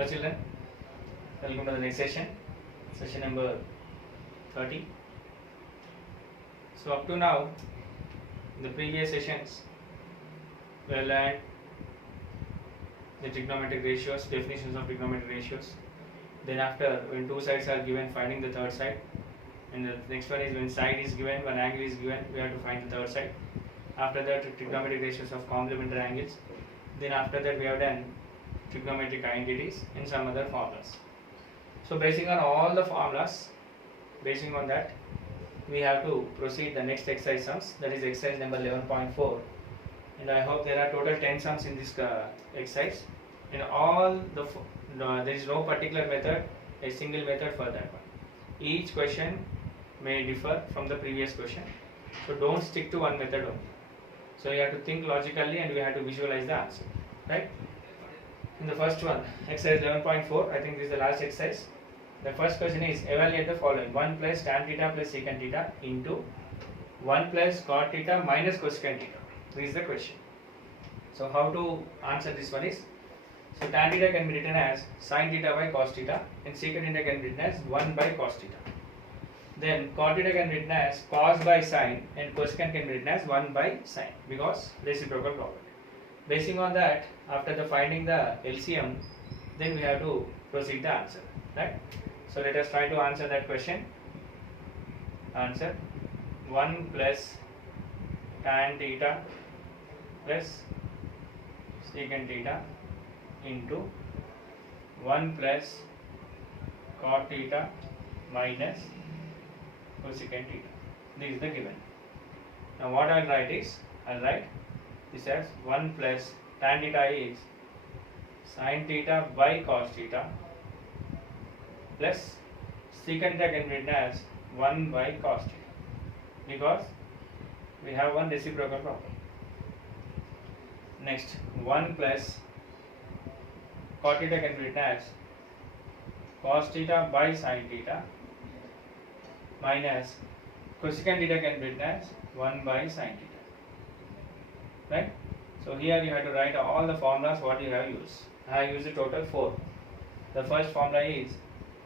Hello children, welcome to the next session, session number 30. So up to now, in the previous sessions, we have learned the trigonometric ratios, definitions of trigonometric ratios. Then after, when two sides are given, finding the third side. And the next one is when side is given, one angle is given, we have to find the third side. After that, trigonometric ratios of complementary angles. Then after that, we have done trigonometric identities and some other formulas. So basing on all the formulas, basing on that, we have to proceed the next exercise sums, that is exercise number 11.4. And I hope there are total 10 sums in this exercise. And all there is no particular method, a single method for that one. Each question may differ from the previous question. So don't stick to one method only. So you have to think logically and we have to visualize the answer, right? In the first one, exercise 11.4, I think this is the last exercise. The first question is evaluate the following: 1 plus tan theta plus secant theta into 1 plus cot theta minus cosecant theta. This is the question. So how to answer this one is, so tan theta can be written as sin theta by cos theta and secant theta can be written as 1 by cos theta. Then cot theta can be written as cos by sin and cosecant can be written as 1 by sin because reciprocal property. Basing on that, after the finding the LCM, then we have to proceed the answer, right? So let us try to answer that question. Answer: 1 plus tan theta plus secant theta into 1 plus cot theta minus cosecant theta. This is the given. Now what I'll write is, I'll write this as 1 plus tan theta is sin theta by cos theta plus secant theta can be written as 1 by cos theta because we have one reciprocal property. Next, 1 plus cot theta can be written as cos theta by sin theta minus cosecant theta can be written as 1 by sin theta. Right? So here you have to write all the formulas what you have used. I have used a total 4. The first formula is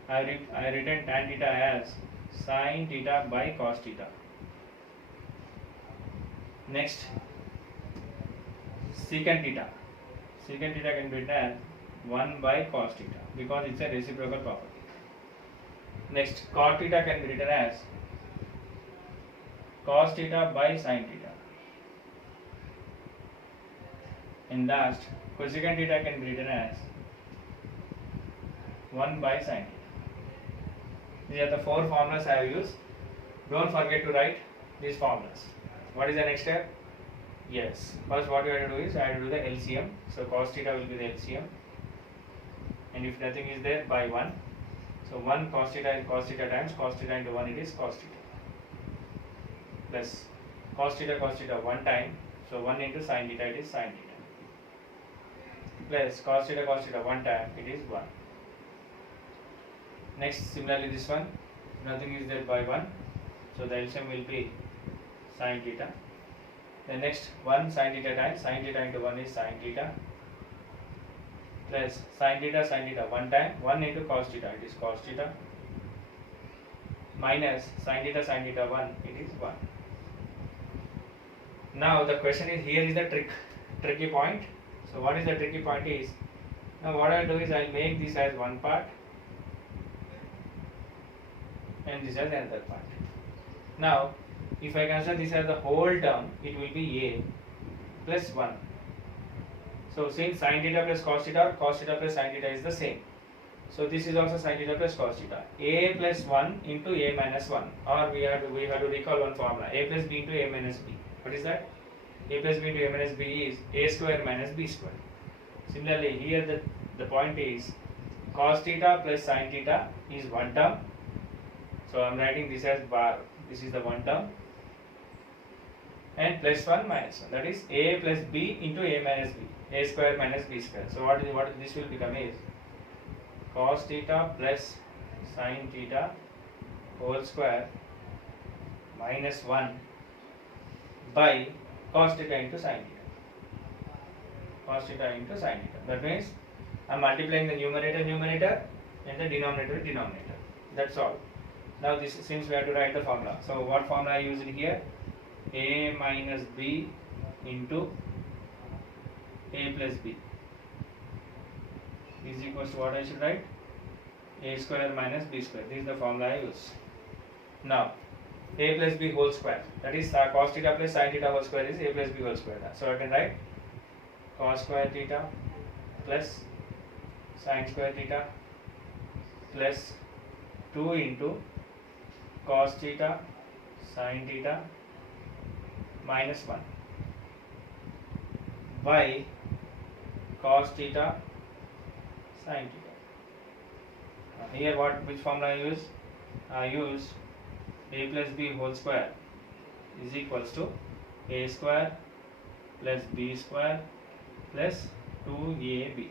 I written tan theta as sin theta by cos theta. Next, secant theta. Secant theta can be written as 1 by cos theta because it's a reciprocal property. Next, cot theta can be written as cos theta by sin theta. And last, cosecant theta can be written as 1 by sin theta. These are the 4 formulas I have used. Don't forget to write these formulas. What is the next step? Yes, first what you have to do is I have to do the LCM. So cos theta will be the LCM. And if nothing is there, by 1. So 1 cos theta and cos theta times cos theta into 1, it is cos theta. Plus cos theta 1 time. So 1 into sin theta, it is sin theta. Plus cos theta 1 time, it is 1. Next, similarly this one, nothing is there, by 1. So the LCM will be sin theta. The next 1 sin theta times sin theta into 1 is sin theta. Plus sin theta 1 time, 1 into cos theta, it is cos theta. Minus sin theta 1, it is 1. Now the question is, here is the tricky point. So what is the tricky point is, now what I will do is I will make this as one part and this as another part. Now if I consider this as the whole term, it will be a plus 1. So since sin theta plus cos theta plus sin theta is the same. So this is also sin theta plus cos theta. A plus 1 into a minus 1, or we have to recall one formula, a plus b into a minus b. What is that? A plus b into a minus b is a square minus b square. Similarly here the point is cos theta plus sin theta is one term. So I am writing this as bar. This is the one term. And plus 1 minus 1, that is a plus b into a minus b, a square minus b square. So what this will become is cos theta plus sin theta whole square minus 1 by cos theta into sin theta. Cos theta into sin theta. That means I'm multiplying the numerator and the denominator. That's all. Now this, since we have to write the formula, so what formula I used here? A minus b into a plus b is equals to what I should write? A square minus b square. This is the formula I use. Now a plus b whole square, that is cos theta plus sin theta whole square is a plus b whole square. So I can write cos square theta plus sin square theta plus 2 into cos theta sin theta minus 1 by cos theta sin theta. Here which formula I use? I use a plus b whole square is equals to a square plus b square plus 2ab.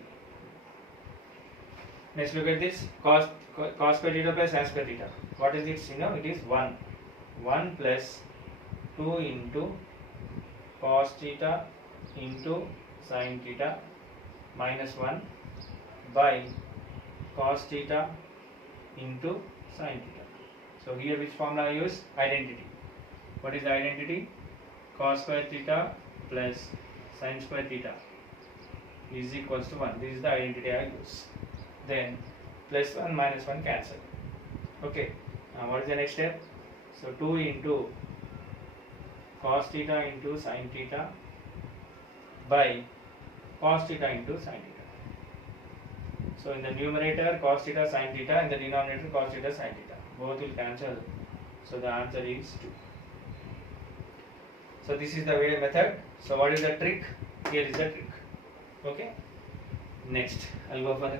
Next look at this cos square theta plus sin square theta. What is it? It is 1. 1 plus 2 into cos theta into sin theta minus 1 by cos theta into sin theta. So here which formula I use? Identity. What is the identity? Cos square theta plus sin square theta is equals to 1. This is the identity I use. Then plus 1 minus 1 cancel. Okay. Now what is the next step? So 2 into cos theta into sin theta by cos theta into sin theta. So in the numerator cos theta sin theta, and the denominator cos theta sin theta. Both will cancel. So the answer is 2. So this is the way method. So what is the trick? Here is the trick. Okay. Next, I'll go for the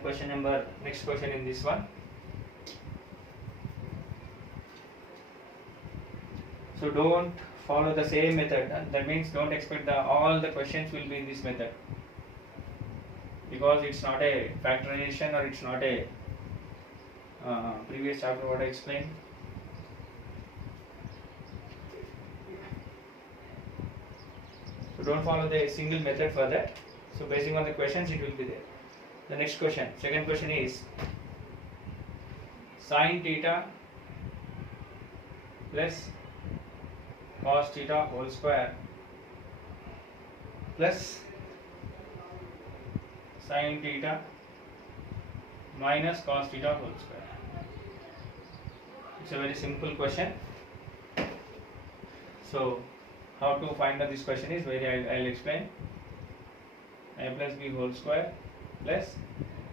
next question in this one. So don't follow the same method. That means don't expect all the questions will be in this method, because it's not a factorization or it's not a previous chapter what I explained. So don't follow the single method for that. So basing on the questions it will be there. The next question, second question is sin theta plus cos theta whole square plus sin theta minus cos theta whole square. It's a very simple question. So how to find out this question is I'll explain. A plus b whole square plus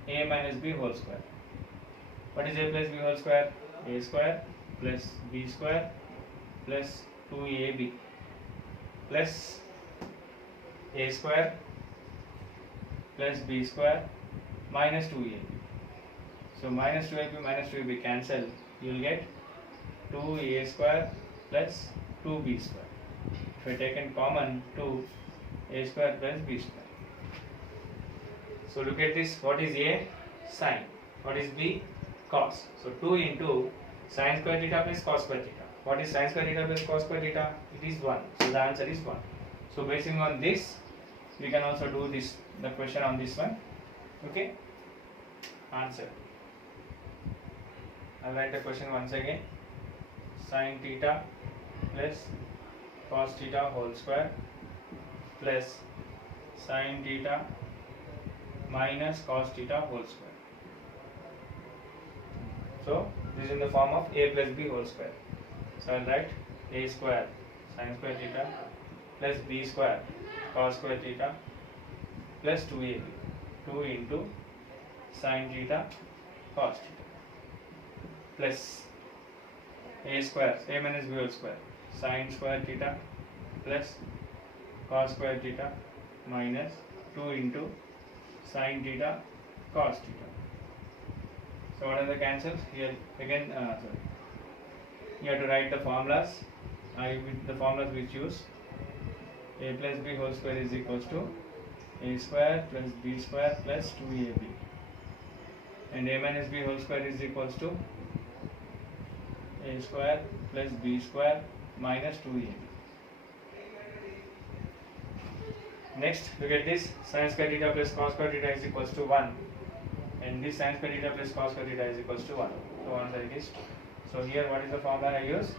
a minus b whole square. What is a plus b whole square? A square plus b square plus 2ab plus a square plus b square minus 2ab. So minus 2ab minus 2ab cancel. You will get 2a square plus 2b square. If I take in common 2a square plus b square. So look at this. What is a? Sin. What is b? Cos. So 2 into sin square theta plus cos square theta. What is sin square theta plus cos square theta? It is 1. So the answer is 1. So basing on this, we can also do the question on this one. Okay. Answer. I'll write the question once again. Sin theta plus cos theta whole square plus sin theta minus cos theta whole square. So this is in the form of a plus b whole square. So I'll write a square sin square theta plus b square cos square theta plus 2ab. 2 into sin theta cos theta plus a square, a minus b whole square, sin square theta plus cos square theta minus 2 into sin theta cos theta. So what are the cancels? Here again, you have to write the formulas. With the formulas we choose, a plus b whole square is equals to a square plus b square plus 2ab, and a minus b whole square is equals to a square plus b square minus 2ab. Next, look at this. Sin square theta plus cos square theta is equals to 1. and this sin square theta plus cos square theta is equals to 1. So answer it is 2. So here what is the formula I use?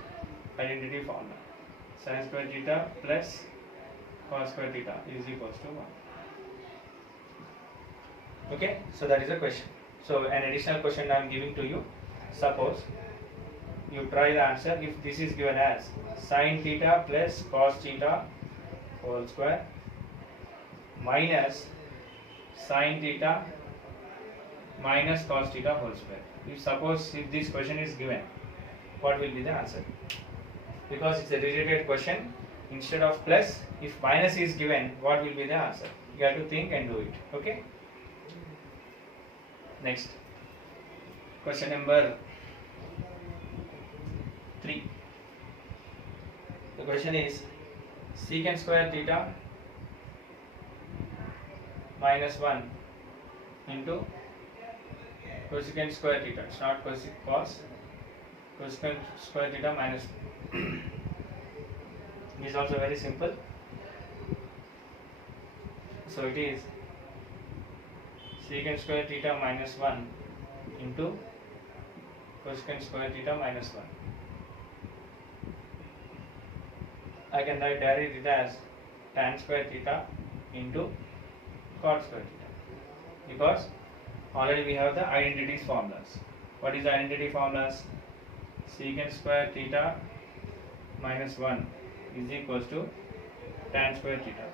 Identity formula. Sin square theta plus cos square theta is equals to 1. Okay, so that is a question. So an additional question I am giving to you. Suppose you try the answer if this is given as sin theta plus cos theta whole square minus sin theta minus cos theta whole square. If this question is given, what will be the answer? Because it's a related question, instead of plus, if minus is given, what will be the answer? You have to think and do it. Okay. Next, question number 3. The question is secant square theta minus 1 into cosecant square theta. It's not cos, cosecant square theta minus 1. This is also very simple. So it is secant square theta minus 1 into cosecant square theta minus 1. I can write directly it as tan square theta into cot square theta, because already we have the identities formulas. What is the identity formulas? Secant square theta minus 1 is equals to tan square theta,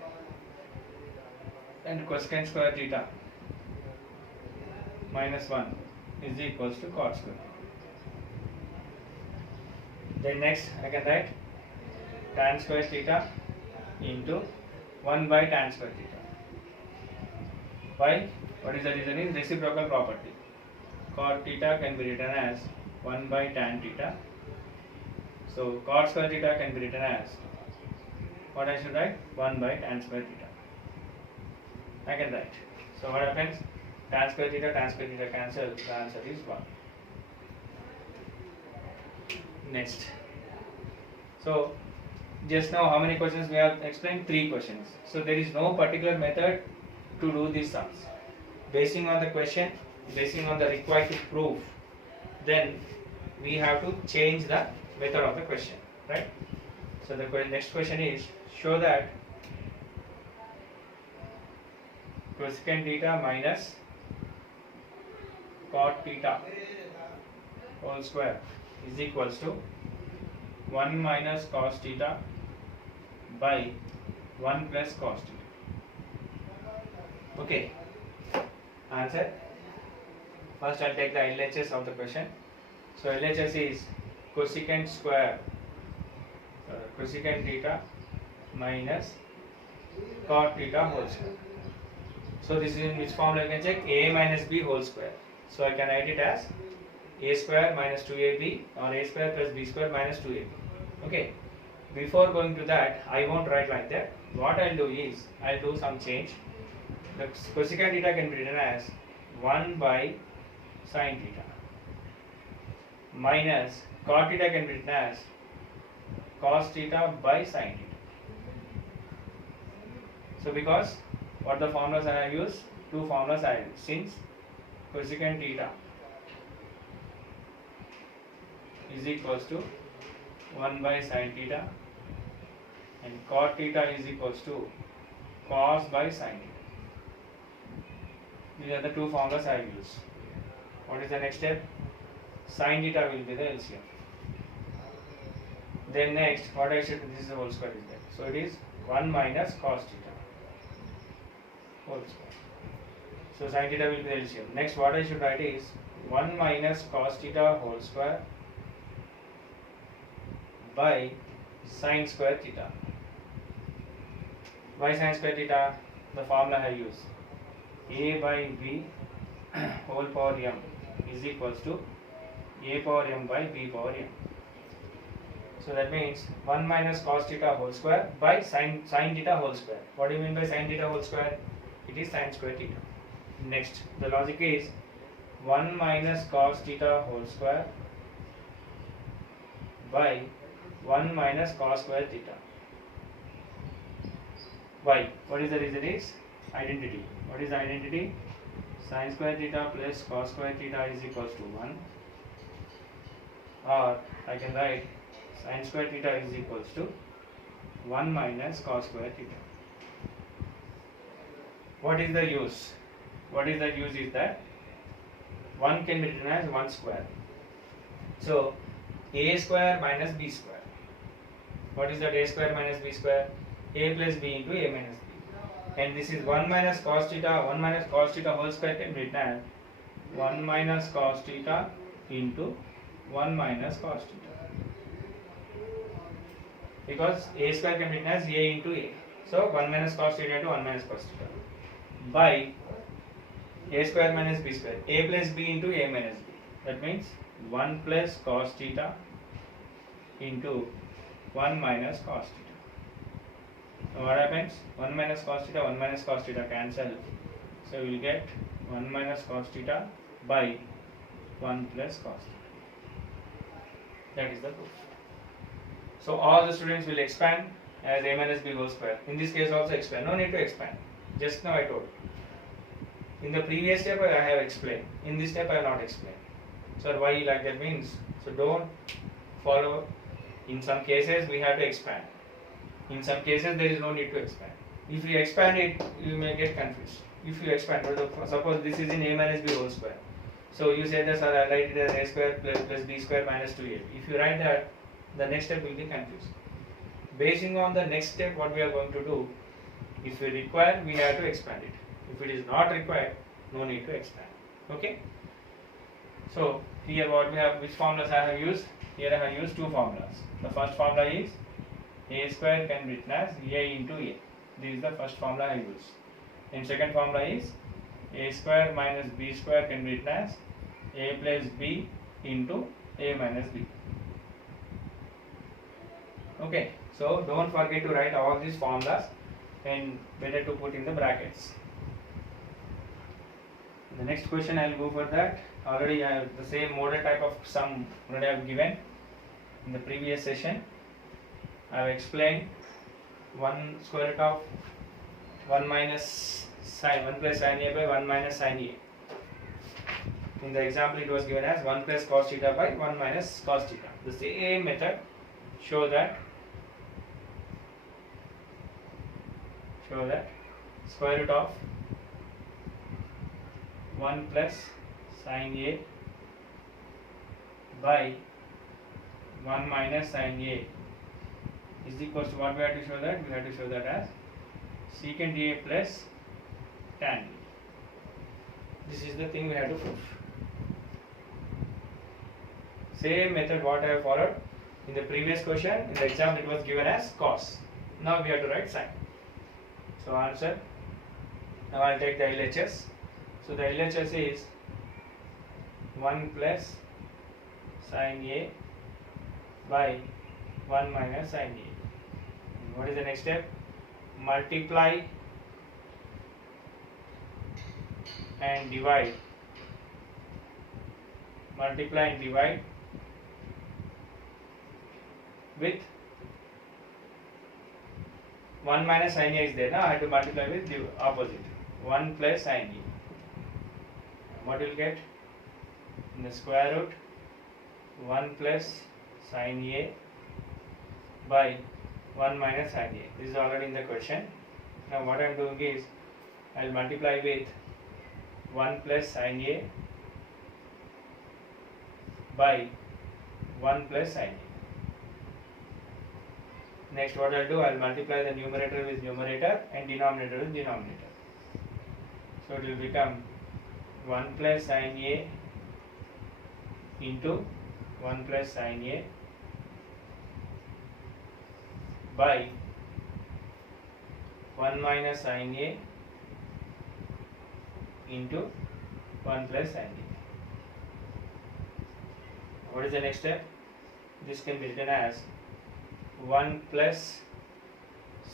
and cosecant square theta minus 1 is equals to cot square. Then next I can write tan square theta into 1 by tan square theta. Why? What is the reason? Is reciprocal property. Cot theta can be written as 1 by tan theta. So cot square theta can be written as, what I should write? 1 by tan square theta. I can write. So what happens? Tan square theta cancel. The answer is 1. Next. So just now how many questions we have explained? 3 questions. So there is no particular method to do these sums. Basing on the question, basing on the required to prove, then we have to change the method of the question, right? So the next question is, show that cosecant theta minus cot theta whole square is equals to 1 minus cos theta by 1 plus cos theta. Okay, answer. First I'll take the LHS of the question. So LHS is cosecant theta minus cot theta whole square. So this is in which formula you can check? A minus b whole square. So I can write it as a square minus 2ab or a square plus b square minus 2ab. Okay. Before going to that, I won't write like that. What I'll do is, I'll do some change. The cosecant theta can be written as 1 by sin theta minus cot theta can be written as cos theta by sin theta. So because what the formulas I have used? 2 formulas I have used. Since cosecant theta is equals to 1 by sin theta and cot theta is equals to cos by sin theta. These are the 2 formulas I have used. What is the next step? Sin theta will be the LCM. Then next, what I should, this is the whole square is there. So it is 1 minus cos theta whole square. So sin theta will be the LCM. Next, what I should write is 1 minus cos theta whole square by sin square theta. Why sin square theta? The formula I use. A by b whole power m is equals to a power m by b power m. So that means 1 minus cos theta whole square by sin theta whole square. What do you mean by sin theta whole square? It is sin square theta. Next, the logic is 1 minus cos theta whole square by 1 minus cos square theta. Why? What is the reason? Is identity. What is the identity? sin square theta plus cos square theta is equals to 1, or I can write sin square theta is equals to 1 minus cos square theta. What is the use? What is the use is that 1 can be written as 1 square. So a square minus b square. What is that a square minus b square? A plus b into a minus b. And this is 1 minus cos theta. 1 minus cos theta whole square can be written as 1 minus cos theta into 1 minus cos theta. Because a square can be written as a into a. So 1 minus cos theta into 1 minus cos theta. By a square minus b square. A plus b into a minus b. That means 1 plus cos theta into 1 minus cos theta. So what happens? 1 minus cos theta, 1 minus cos theta cancel. So we will get 1 minus cos theta by 1 plus cos theta. That is the proof. So all the students will expand as a minus b whole square. In this case also expand. No need to expand. Just now I told. In the previous step I have explained. In this step I have not explained. So why like that means? So don't follow. In some cases we have to expand. In some cases there is no need to expand. If you expand it, you may get confused. If you expand, suppose this is in a minus b whole square. So you say that, sir, I write it as a square plus b square minus 2a. If you write that, the next step will be confused. Basing on the next step, what we are going to do, if we require, we have to expand it. If it is not required, no need to expand. Okay? So here what we have, which formulas I have used? Here I have used two formulas. The first formula is a square can be written as a into a. This is the first formula I use. And second formula is a square minus b square can be written as a plus b into a minus b. Okay, so don't forget to write all these formulas and better to put in the brackets. The next question I will go for that. Already I have the same model type of sum already I have given in the previous session. I have explained 1 square root of 1 minus sin 1 plus sin a by 1 minus sin a. In the example it was given as 1 plus cos theta by 1 minus cos theta. The same method show that square root of 1 plus sin a by 1 minus sin a is equals to what we have to show that? We have to show that as secant a plus tan a. This is the thing we have to prove. Same method what I have followed in the previous question. In the exam it was given as cos. Now we have to write sin. So answer. Now I will take the LHS. So the LHS is 1 plus sin a by 1 minus sin a. What is the next step? Multiply and divide. Multiply and divide with 1 minus sin a is there. Now I have to multiply with the opposite. 1 plus sin a. What will get? In the square root 1 plus sin a by 1 minus sin a. This is already in the question. Now what I am doing is I will multiply with 1 plus sin a by 1 plus sin a. Next what I will do, I will multiply the numerator with numerator and denominator with denominator. So it will become 1 plus sin a into 1 plus sin a by 1 minus sin a into 1 plus sin a. What is the next step? This can be written as 1 plus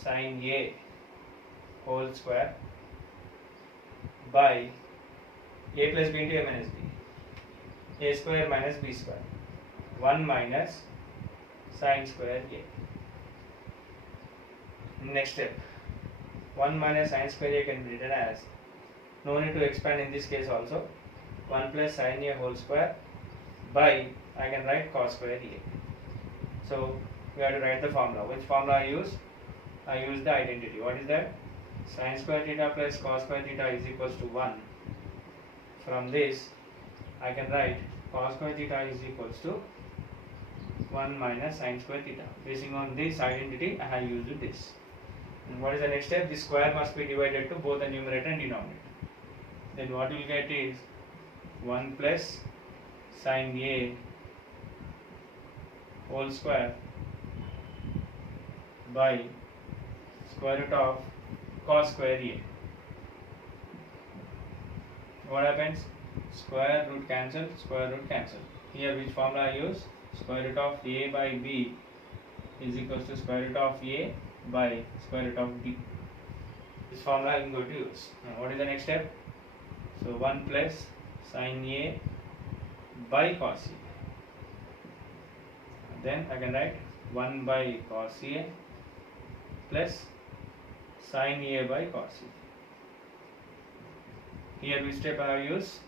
sin a whole square by a plus b into a minus b. A square minus b square. 1 minus sin square a. Next step. 1 minus sin square a can be written as no need to expand in this case also. 1 plus sin A whole square by, I can write cos square A. So we have to write the formula. Which formula I use? I use the identity. What is that? Sin square theta plus cos square theta is equals to 1. From this I can write cos square theta is equals to 1 minus sin square theta. Basing on this identity, I have used this. And what is the next step? This square must be divided to both the numerator and denominator. Then what we will get is 1 plus sin A whole square by square root of cos square A. What happens? Square root cancel, square root cancel. Here which formula I use? Square root of A by B is equals to square root of A by square root of B. This formula I am going to use. Now what is the next step? So 1 plus sin A by cos A. Then I can write 1 by cos A plus sin A by cos A. Here which step I have used?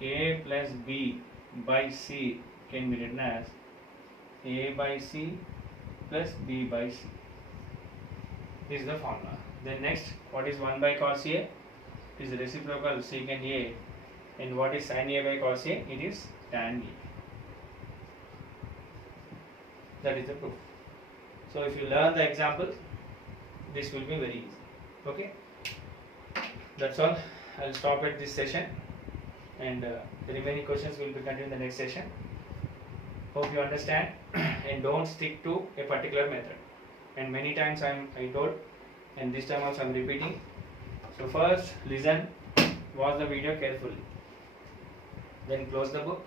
A plus B by C can be written as A by C plus B by C. This is the formula. Then next, what is 1 by cos A? It is reciprocal secant A. And what is sin A by cos A? It is tan A. That is the proof. So if you learn the example, this will be very easy. Okay? That's all. I'll stop at this session, and the remaining questions will be continued in the next session. Hope you understand and don't stick to a particular method. And many times I told, and this time also I'm repeating. So first listen, watch the video carefully, then close the book,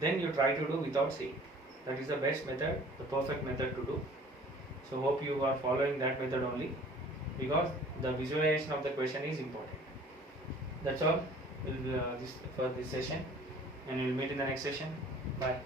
then you try to do without seeing. That is the best method, the perfect method to do. So hope you are following that method only, because the visualization of the question is important. That's all for this session, and we'll meet in the next session. Bye.